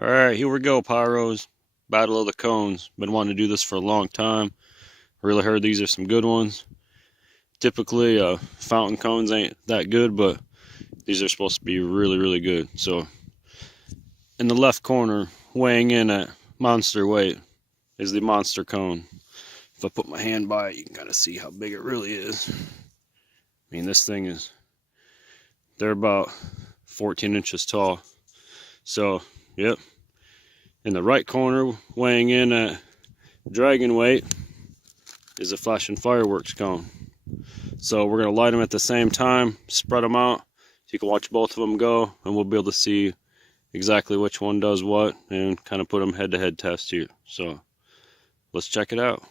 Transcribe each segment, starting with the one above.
Alright, here we go, Pyros. Battle of the Cones. Been wanting to do this for a long time. Really heard these are some good ones. Typically, fountain cones ain't that good, but these are supposed to be really, really good. So, in the left corner, weighing in at monster weight, is the monster cone. If I put my hand by it, you can kind of see how big it really is. I mean, this thing is, they're about 14 inches tall. So, yep. In the right corner, weighing in at dragon weight, is a flashing fireworks cone. So we're going to light them at the same time, spread them out, so you can watch both of them go, and we'll be able to see exactly which one does what, and kind of put them head-to-head test here. So let's check it out.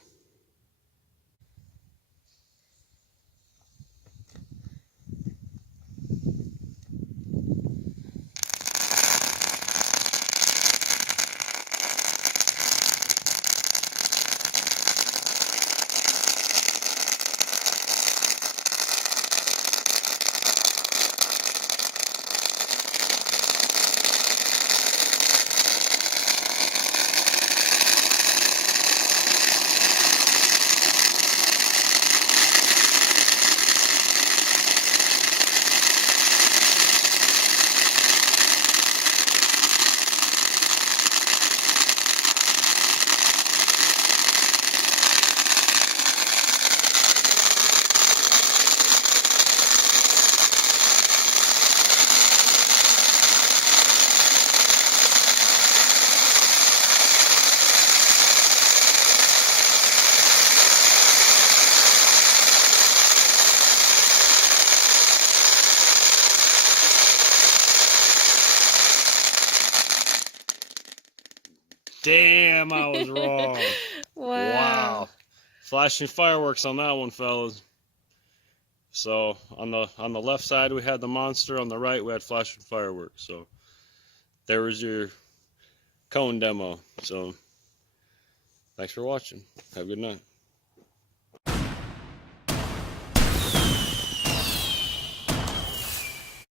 Damn, I was wrong. Wow. Flashing fireworks on that one, fellas. So on the left side we had the monster, on the right we had flashing fireworks. So there was your cone demo. So thanks for watching. Have a good night.